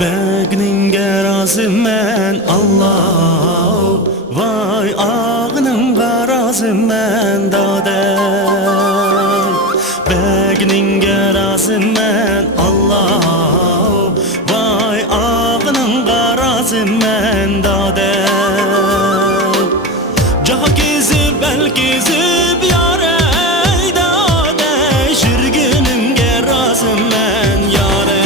Begninge razımen Allah, vay ağının garazımen dade. Begninge razımen Allah, vay ağının garazımen dade. Caha gezip el gezip yare dade, şirginimge razımen yare.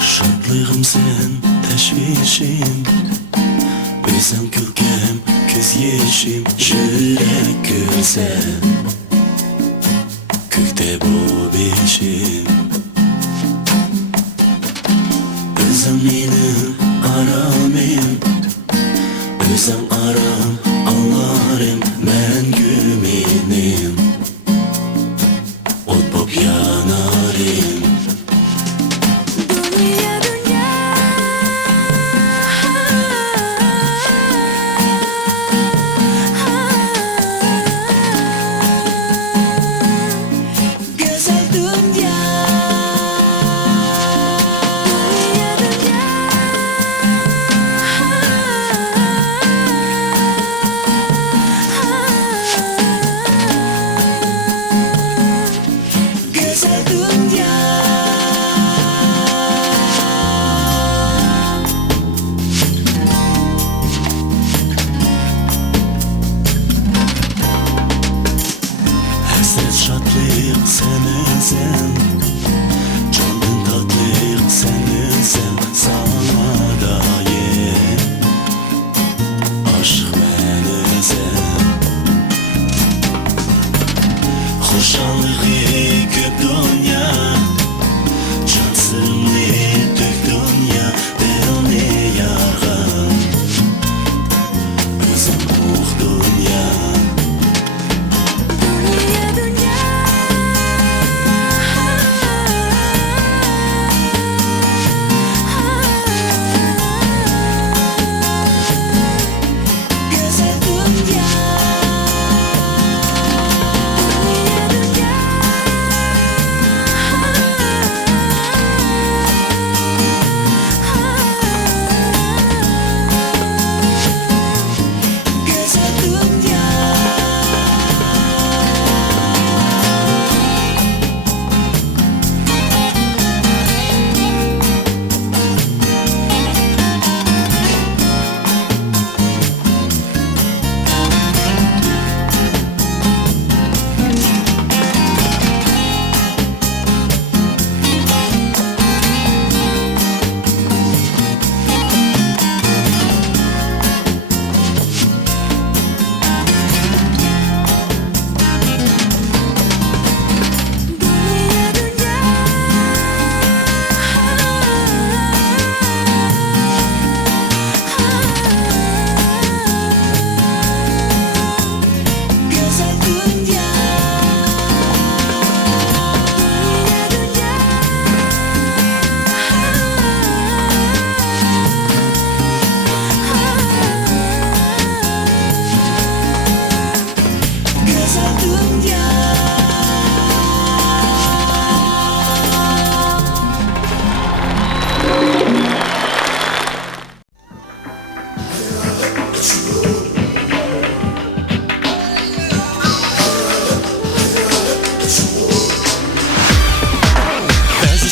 Şadlığım sen, teşvişim, özüm külkem, köz yeşim, jürek güzel, kökte bu beşim. Özüm benim aramim, özüm aram, anlarım, men güminim, ot pop yanarım. Sen ölsem sağladayım, aşk ben ölsem. Hoşallığı köp dünya, cansızlığı dök dünya. Derone yargın, özüm oh dünya.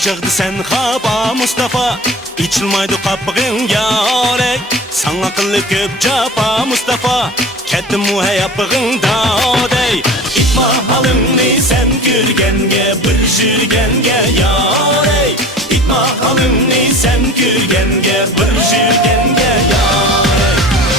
Çağdı sen haba Mustafa, içilmaydı kapığın yare. Sana akıllı köp capa Mustafa, kettim mu yapığın dadey. İtma halını sen gürgenge, bir jürgenge yare. İtma halını sen gürgenge, bir jürgenge yare.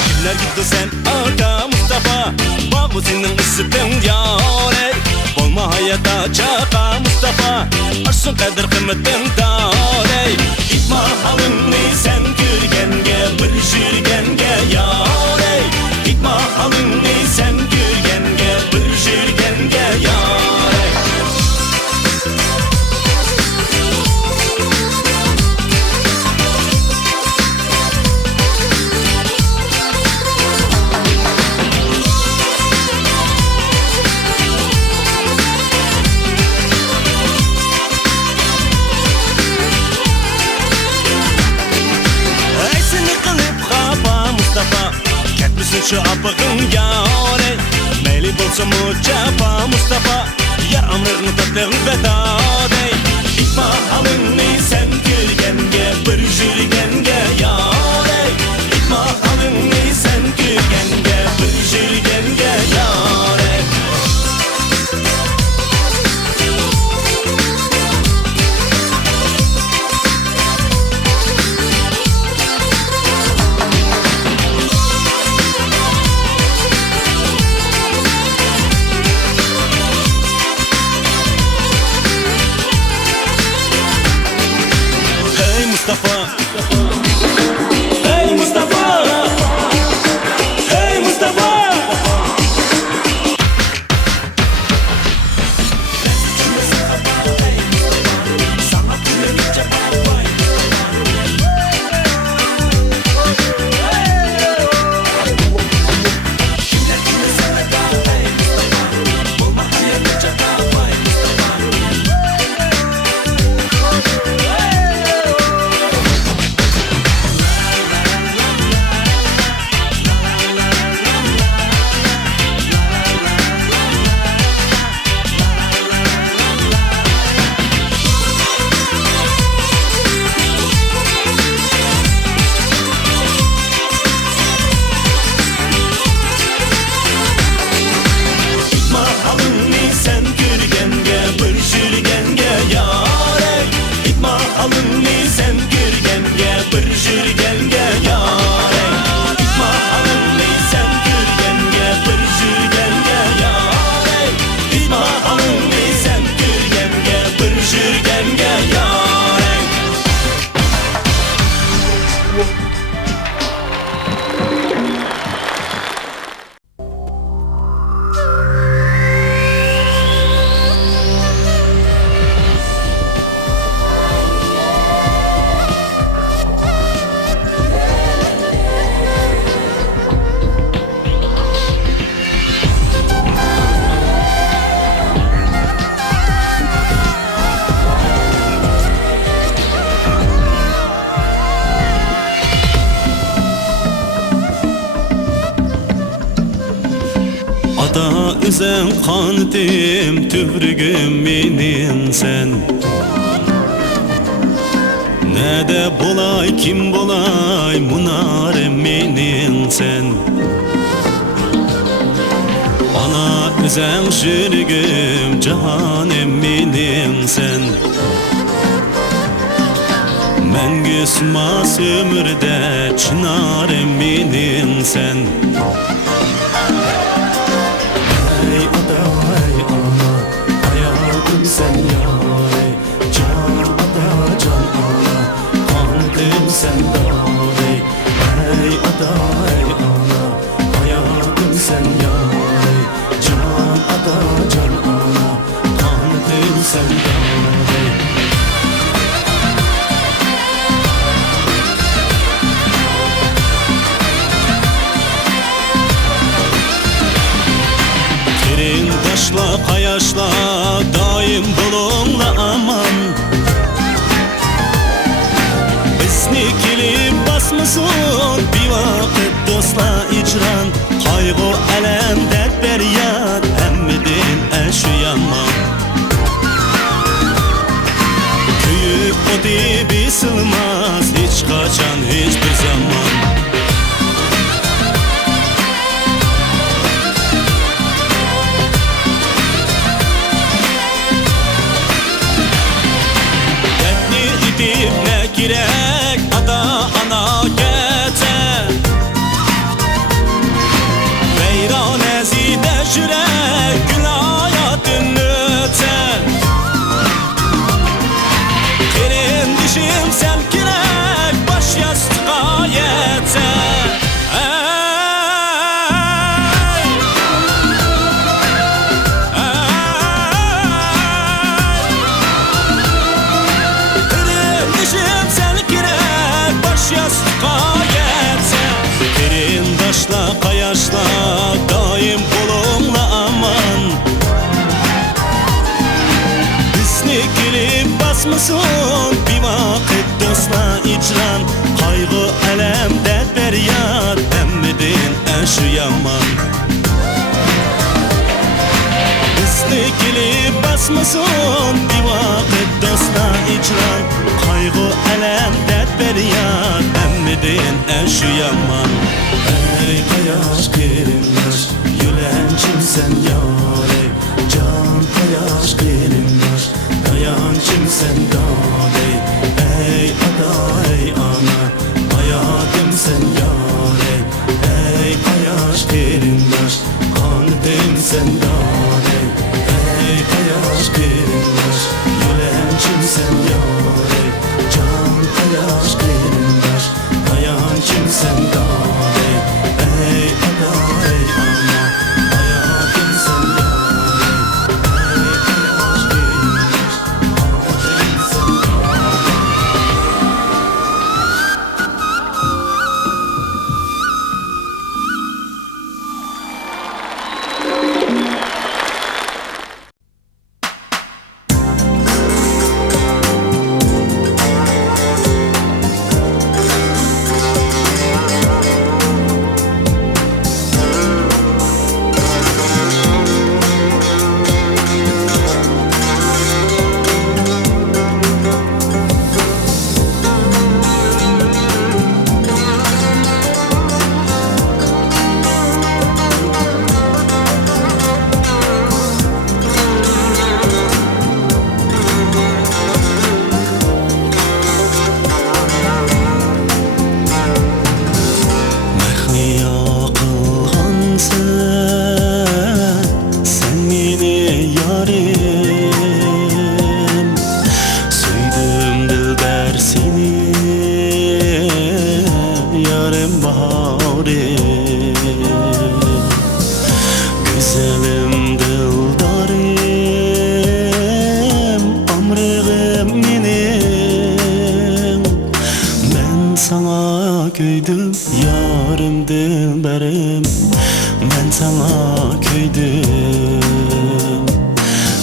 Kimler gitti sen aga Mustafa, bak bu senin ısıtın yare. Olma hayata çaka Mustafa, arsın kadir kıymetin darey. İtma halını sen gürgenge, bir jürgenge yarey. İtma halını sen gürgenge, bir jürgenge yarey. Ketmişsin şu apığın yare. Meyli bolsa mu capa Mustafa, yar amrığını tatlığın bedadey. İtma halını sen gürgenge, bir jürgenge yare. İtma halını sen gürgenge, bir jürgenge yare. Mustafa, hey Mustafa, hey Mustafa. üzen kanıtım tüvrügüm menin sen. Ne de bolay kim bolay munarem menin sen. Ana üzen şürgüm cahanem menin sen. Mengü sılmaz ömürde çınarem menin sen. Ey ada ey ana hayatım sen yâre. Can ada can ana kanıtım sen dâre. Ey ada ey ana hayatım sen yâre. Can ada can ana kanıtım sen dâre. Taşla kayaşla daim bulunla aman. Bizni kilip basmasın bir vakit dostla icran. Kaygı elem dert beryat emmedin eşi yaman. Köyük o dibi sılmaz hiç kaçan hiçbir zaman. Ne gerek ada ana gece. Veyranezide jürek gül hayatın öte. Kerin dişim sen gerek baş yastığa yete. Derin taşla kayaşla daim bulunla aman. Bizni kilip basmasın bir vakit dostla icran. Kaygı elem dert beryat emmedin eşi yaman. Bizni kilip basmasın bir vakit dostla icran. Kaygı elem dert beryat emmedin eşi yaman. Ey kayaş kerimler yülençim sen yâre. Can kayaş kerimler dayançım sen dâre. Ey ada ey ana hayatım sen yâre. Ey kayaş kerimler kanıtım sen dâre. Ey kayaş kerimler yülençim sen yâre. Can kayaş kerimler dayançım sen dâre. Ey ada ey ana hayatım sen yâre. Ey kayaş kerimler kanıtım sen dâre. köydüm yarım dilberim, ben sana köydüm.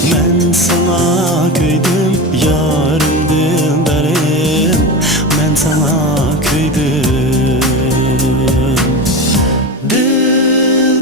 Ben sana köydüm yarım dilberim, ben sana köydüm. Dilberim,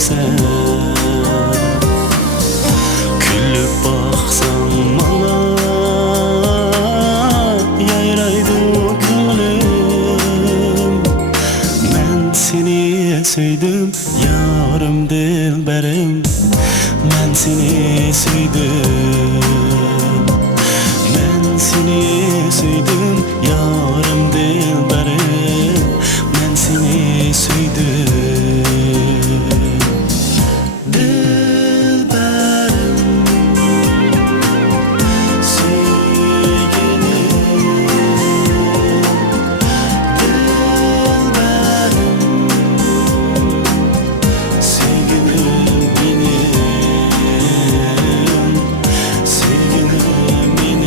sen. Külüp baksan bana yayraydı ko'nglim. Men seni söyledim yarım dilberim. Men seni söyledim. Men seni söyledim yarım dilberim. Men seni söyledim. Dilberim, sevgilim. Dilberim, sevgilim benim. Sevgilim benim.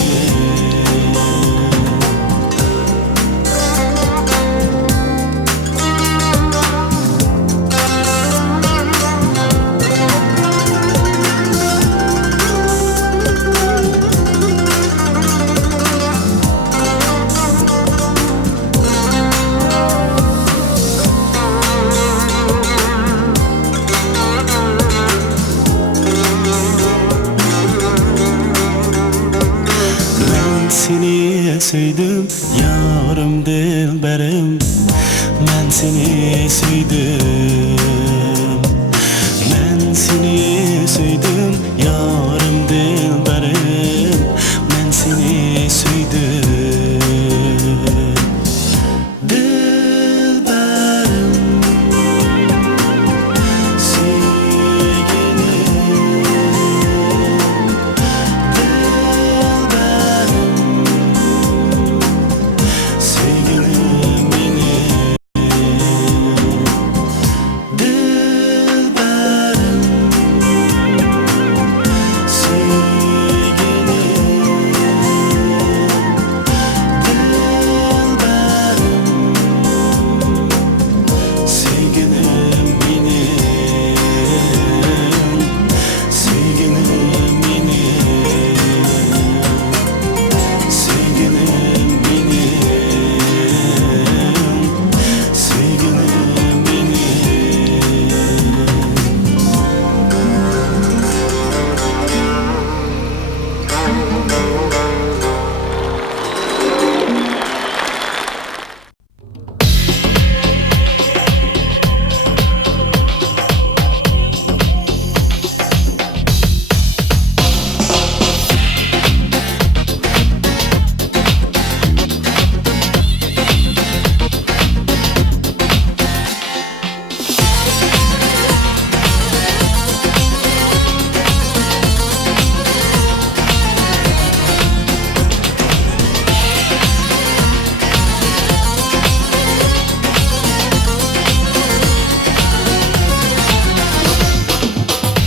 Men seni söyledim yarım dilberim. Men seni söyledim. Men seni söyledim yarım dilberim. Men seni söyledim. Dilberim, sevgilim. Dilberim, sevgilim benim. Dilberim, sevgilim. Dilberim, sevgilim benim. Sevgilim benim. Sevgilim benim. Sevgilim benim.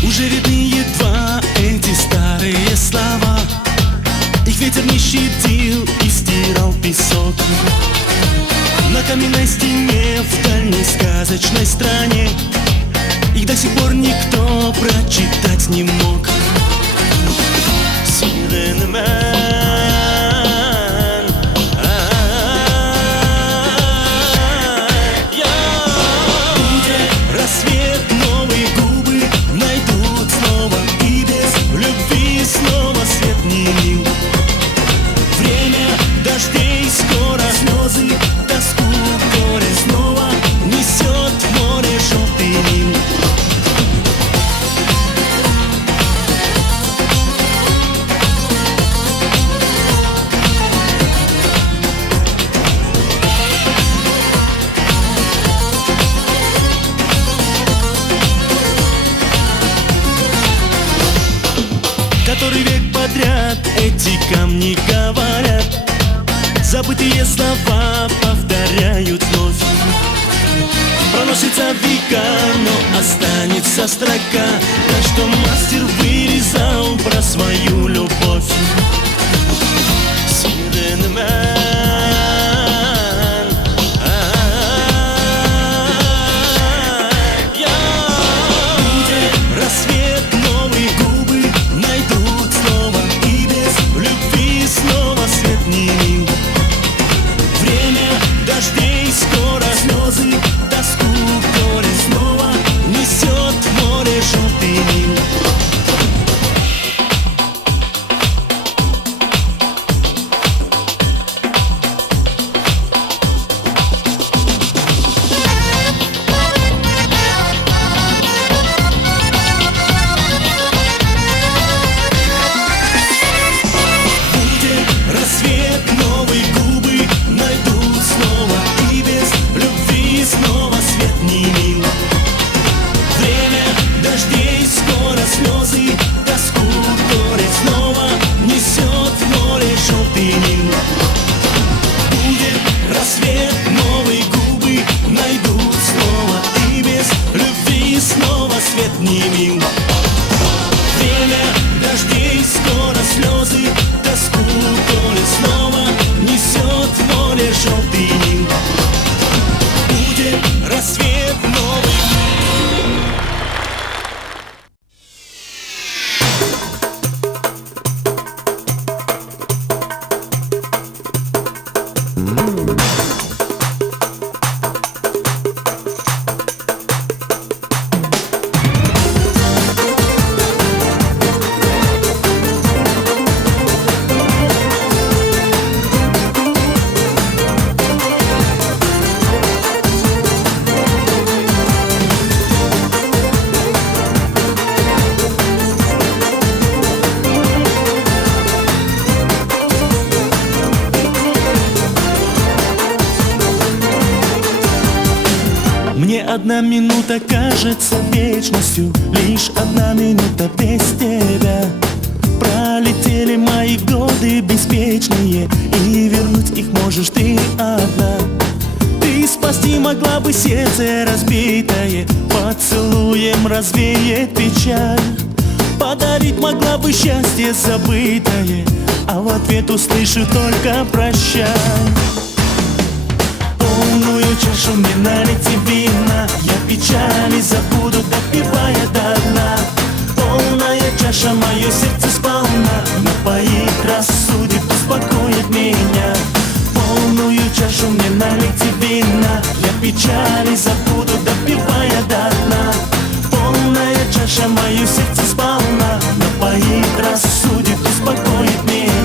Уже видны едва эти старые слова. Их ветер не щадил и стирал песок. На каменной стене в дальней сказочной стране их до сих пор никто прочитать не мог. Рассвет, новые губы найдут снова, и без любви снова свет не мил. Время дождей скоро, слезы, тоску, горе снова несет в море желтый Нил. Который век подряд эти камни говорят, забытые слова повторяют вновь. Проносится века, но останется строка, так что мастер вырезал про свою любовь. Рассвет, новые губы найдут снова, и без любви снова свет не мил. Время дождей скоро, слезы, тоску, горе снова несет ответ не мил. Время дождей, скоро слезы, тоску, коли снова несет в море желтый Нил. Будет рассвет новый. Мне одна минута кажется вечностью, лишь одна минута без тебя. Пролетели мои годы беспечные, и вернуть их можешь ты одна. Ты спасти могла бы сердце разбитое, поцелуем развеять печаль. Подарить могла бы счастье забытое, а в ответ услышу только прощай. Полную чашу мне налейте вина, я печали забуду, допивая до дна. Полная чаша, мое сердце сполна напоит, рассудит, успокоит меня. Полную чашу мне налейте вина, я печали забуду, допивая до дна. Полная чаша, мое сердце сполна напоит, рассудит, успокоит меня.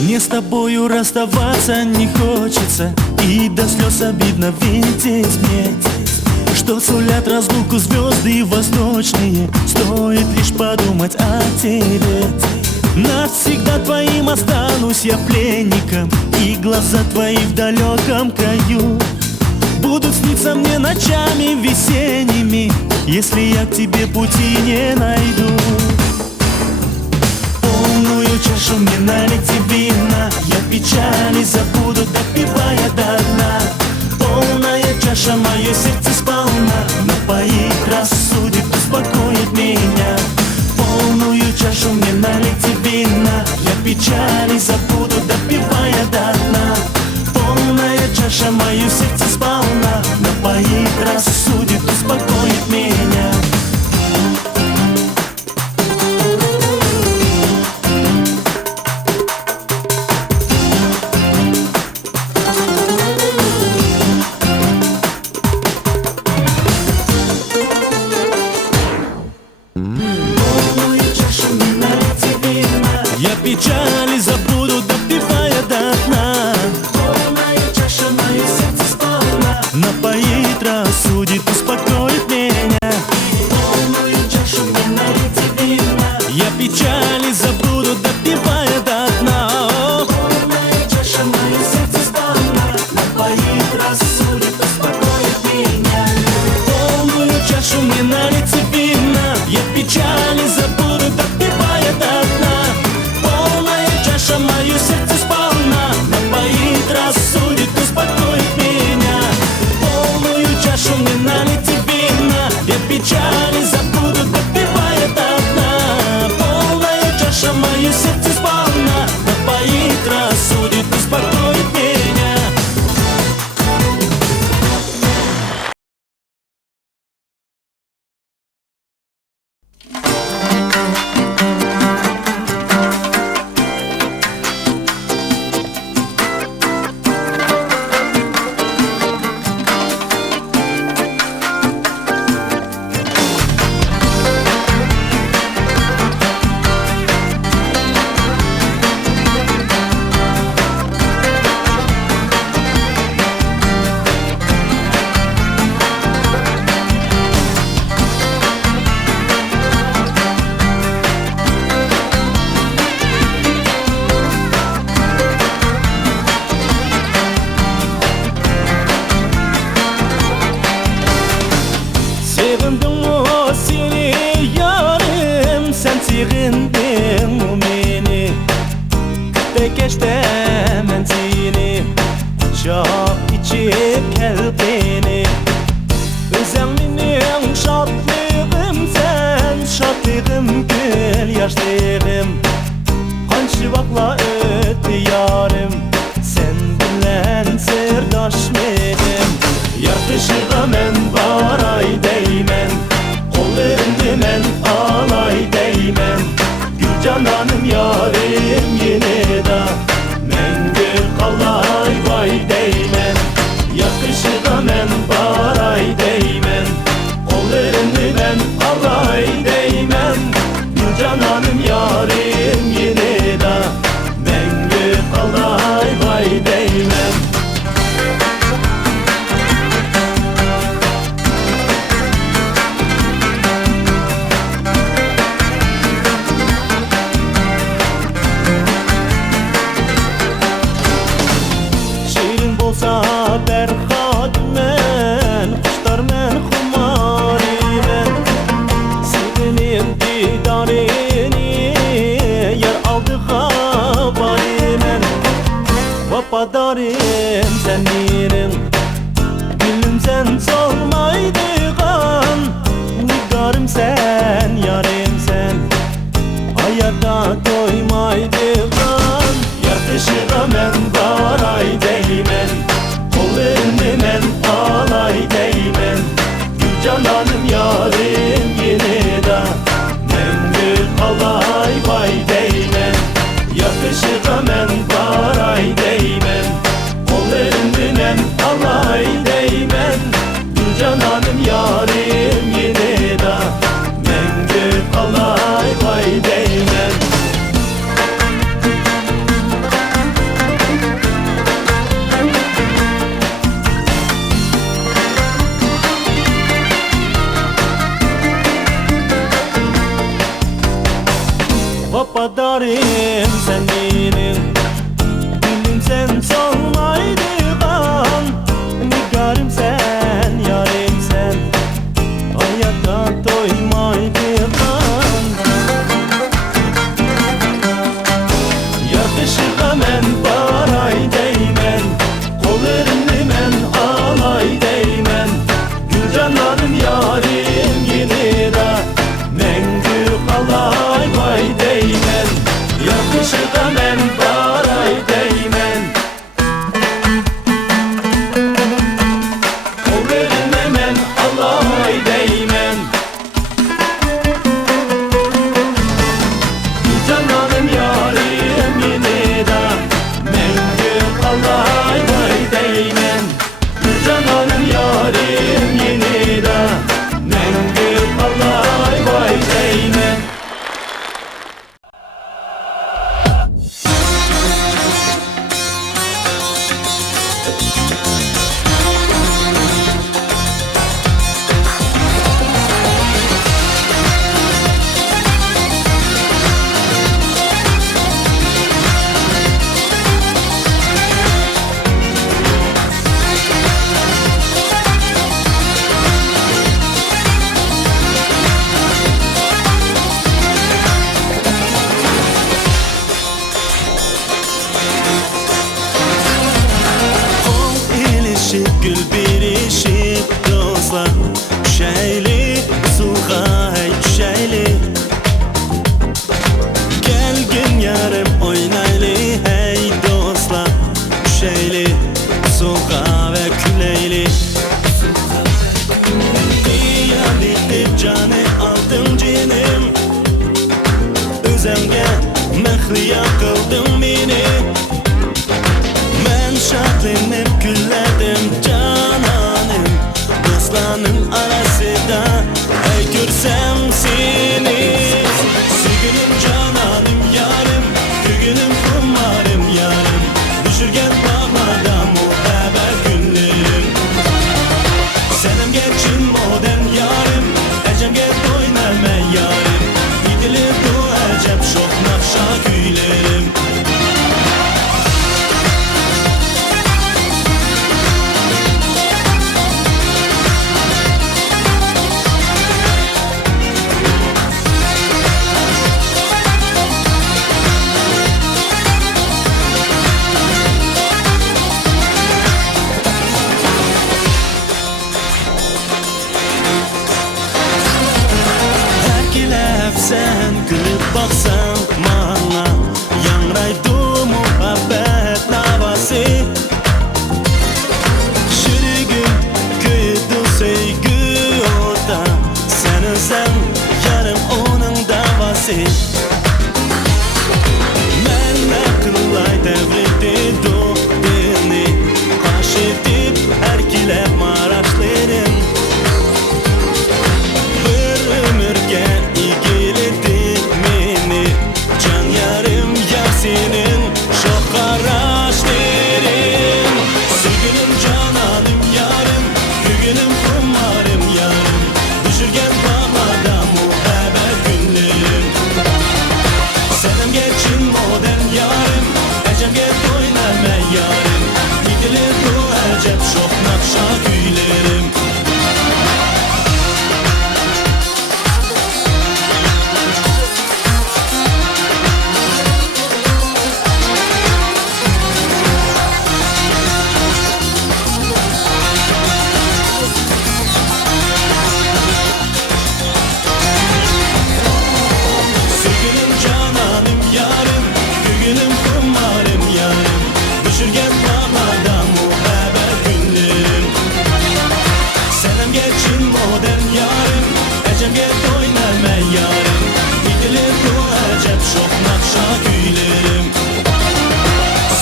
Мне с тобою расставаться не хочется, и до слез обидно видеть мне, что сулят разлуку звезды восточные. Стоит лишь подумать о тебе. Навсегда твоим останусь я пленником, и глаза твои в далеком краю будут сниться мне ночами весенними, если я к тебе пути не найду. Полную чашу мне налейте вина, я печали забуду, допивая до дна. Полная чаша, мое сердце сполна напоит, рассудит, успокоит меня. Полную чашу мне налейте вина, я печали забуду, допивая до дна. Полная чаша, мое сердце сполна напоит, рассудит, успокоит меня. Я печали забуду, допивая до дна. Полная чаша, мое сердце сполна напоит, рассудит, успокоит меня. Полную чашу мне налейте вина, я печали забуду, допивая до дна. Полная чаша, мое сердце сполна напоит, рассудит, успокоит меня. Полную чашу мне налейте вина, я печали забуду, допивая до дна. Мое сердце сполна напоит, рассудит, успокоит меня. Полную чашу мне налейте вина, я печали забуду, допивая до дна. Полная чаша, sevindin meni Kütte geçte menzini Şap içip kelbini Özem benim şatlığım sen Şatlığım gül yaşlığım Hançı vakla öttü yarım Sen bilen sırdaş medim Yakışığa men baray değmen Kollarını men alay değmen Gül cananım yarim yine da Mengü kalay vay değmen Yakışığa men baray değmen Kollarını men alay değmen Gül cananım yarim yine da Mengü kalay vay değmen Şirin bolsa berhad men Kuşlar men humari men Sevinim didarini Yer aldı habari men Vapadarim seninim Gülüm sen solmaydıgan Nigarım sen yarim sen Hayatta doymaydıgan Yakışığa men baray değmen Kollarını men alay değmen Gül cananım yarim yine da Mengü kalay vay değmen Yakışığa men baray değmen Kollarını men alay değmen Gül cananım yarim yine da Mengü kalay vay değmen Vapadarim seninim Gülüm sen solmaydıgan Nigarım sen yarim sen Hayatta doymaydıgan Yakışığa men baray değmen Kollarını men alay değmen Gül cananım yarim yine da Mengü kalay vay değmen Yakışığa men baray değmen Kollarını men alay değmen Gül cananım yarim yine da Mengü kalay vay değmen Gül cananım yarim yine da Mengü kalay vay değmen Gül birişip dostlar Düşeyli sulhay düşeyli Gel gün yarım oynaylı hey dostlar Düşeyli sulha ve küleyli Diya bitip canı aldım cinim Özemge mehliya kıldım beni Men şadlanıp gülledim cananım Dostlarının arasında Ey görsem seni Sevgilim cananım yarım Bugünüm kumarım yarım Düşürgen bağlarda muhaber günlerim Senem geçin modern yarım Ecem gel oynarme yarım Gidilir bu ecem şok nafşa gülerim Baksan mana yangraydı muhabbet navası. Şirigim kıydı sevgi orta. Sen özlem yarım onun davası. Mənlə qılay devretdi o dilini. Qaş edib ərkiləb maraşlarım. Bir ömürgə igilidi meni. Can yarım yar senin şox qaraşlarım. Sevgilim cananım yarım, gügünüm kumarım yarım. Düşürgen bağlada muhabbet günlerim. Senem geçin modern yarım, ecemge oynama yarım. Gidilir bu ecep şok nakşa güylerim. Sevgilim cananım yarım, gügünüm kumarım yarım. Düşürgen bağlada muhabbet günlerim. Senem geçin modern yarım, ecemge oynama yarım. Gidilir bu ecep şok nakşa güylerim.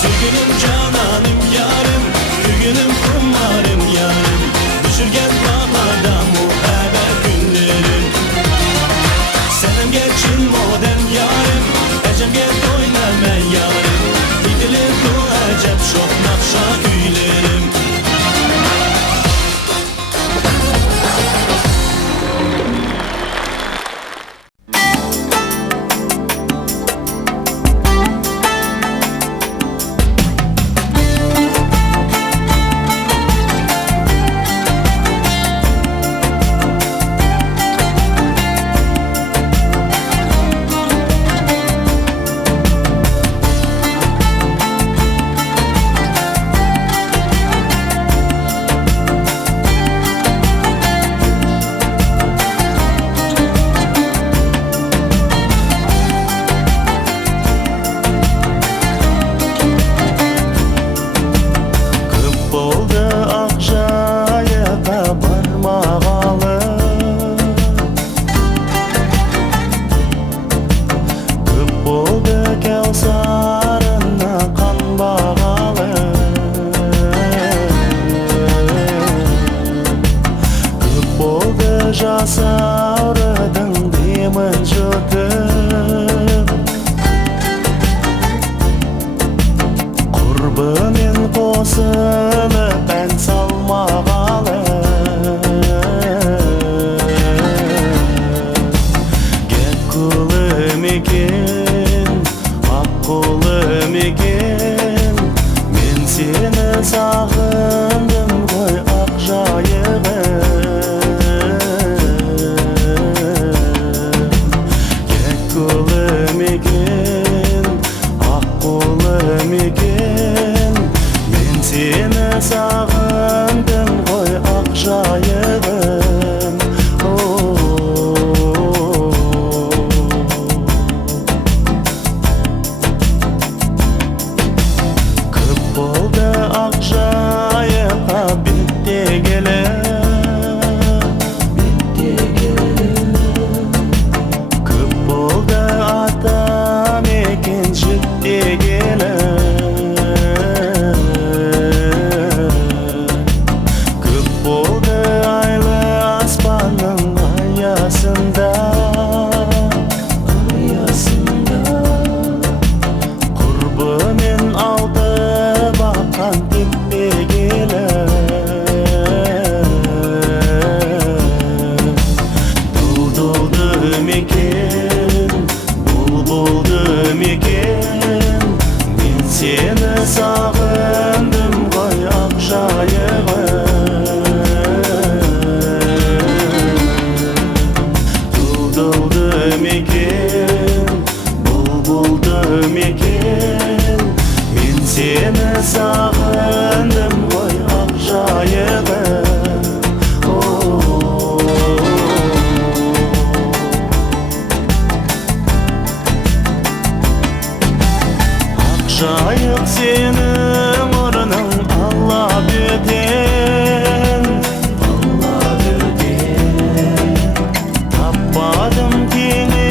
Sevgilim cananım yarım, gügünüm kumarım yarım. Düşürgen bağlada muhabbet günlerim. Senem geçin modern yarım, ecemge oynama yarım. Gidilir bu ecep şok nakşa güylerim. Көп болды ақжайыққа бармағалы. Көп болды кәусарына қанбағалы. Көп болды жас ауырдың демін жұтып. Құрбымен қосылып ән салмағалы. Кеп құлым екен, ақ құлым екен. Мен сені сағындым ғой ақ жайығым. Кеп құлым екен, ақ құлым екен. Мен сені сағындым ғой ақ жайығым. Көп болды ақ жайыққа беттегелі. Көп болды атам екен жеттегелі. Көп болды айлы аспанның аясында. Құрбымен алты бақан теппегелі. Тұлдылды мекен, бұлбұлды мекен. Мен сені сағындым ғой ақ жайығым. Тұлдылды мекен, бұлбұлды мекен. Мен сені сағындым ғой ақ жайығым. Okşayıp senin orunun Allah böten, Allah böten. Tapmadım kini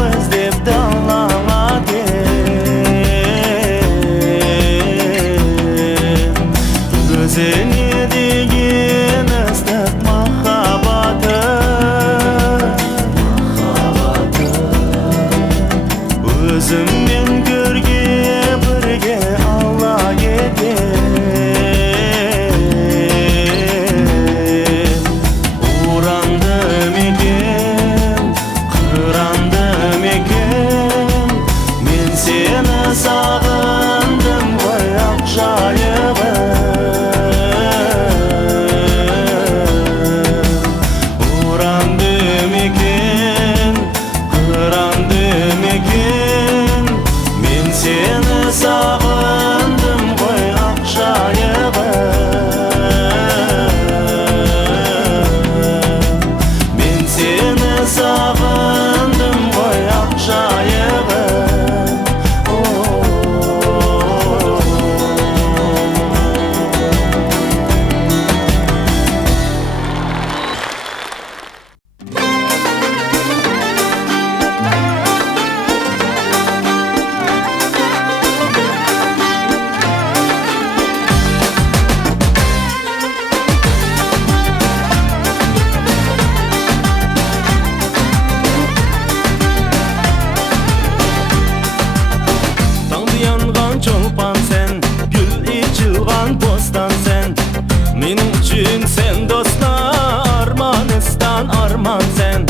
özlep dağlama den. Gözüne degen ıslak mahabatı, özümden görge birge Allah yegen. Uğrandım eken, kırandım eken, men seni sağındım koy akşayıbım. Uğrandım eken, kırandım eken, men seni sağındım koy akşayıbım. Men seni sağındım koy akşayıbım. Taڭ yanğan çolpan sen, gül içilgan bostan sen. Mening uchun sen dostlar, armanistan arman sen.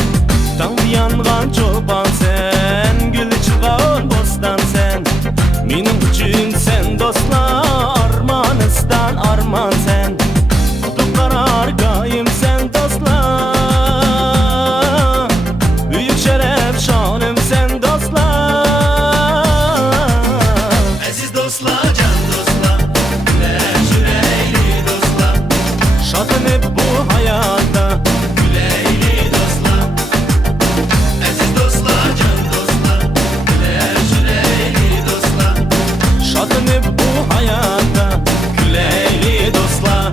Taң yanğan çolpan sen, gül içilgan bostan sen. Mening uchun sen dostlar, armanistan arman sen. Tutup qarar gayim sen dostlar, büyük şeref şanım sen dostlar. Aziz dostlar, can dostlar, güler şüreyli dostlar. Şadlanıp bu hayatta, Güleyli dostlar. Aziz dostlar, can dostlar, güler şüreyli dostlar. şadlanıp bu hayatta, güleyli dostlar.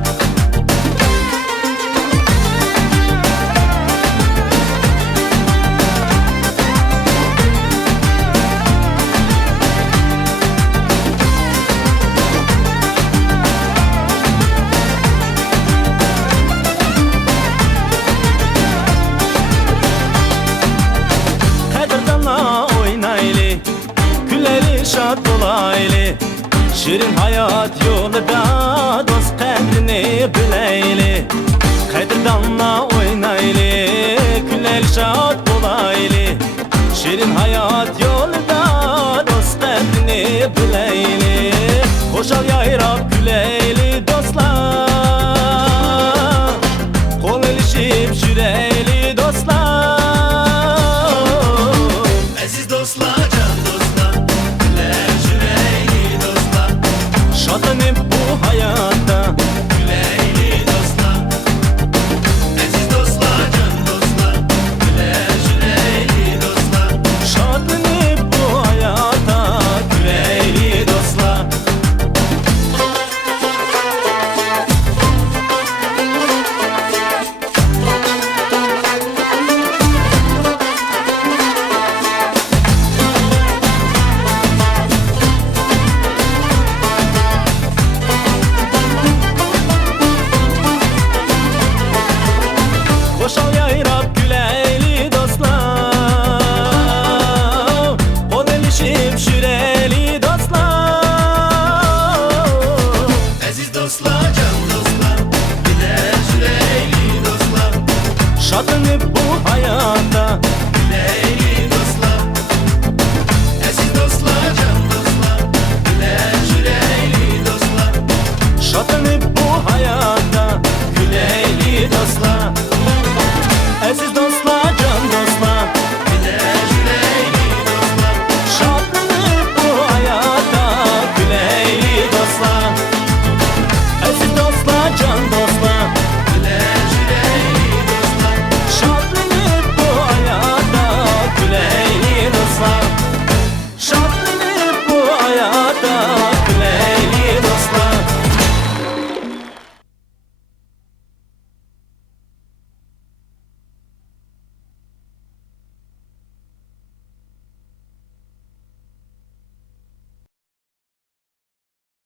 Kadirdanla oynaylı, güleli şad bulaylı. Şirin hayat yolunda dost kadrini bileyli. Kadirdanla oynaylı, güleli şad bulaylı. Şirin hayat yolunda dost kadrini bileyli. Koşal yayrab güleyli.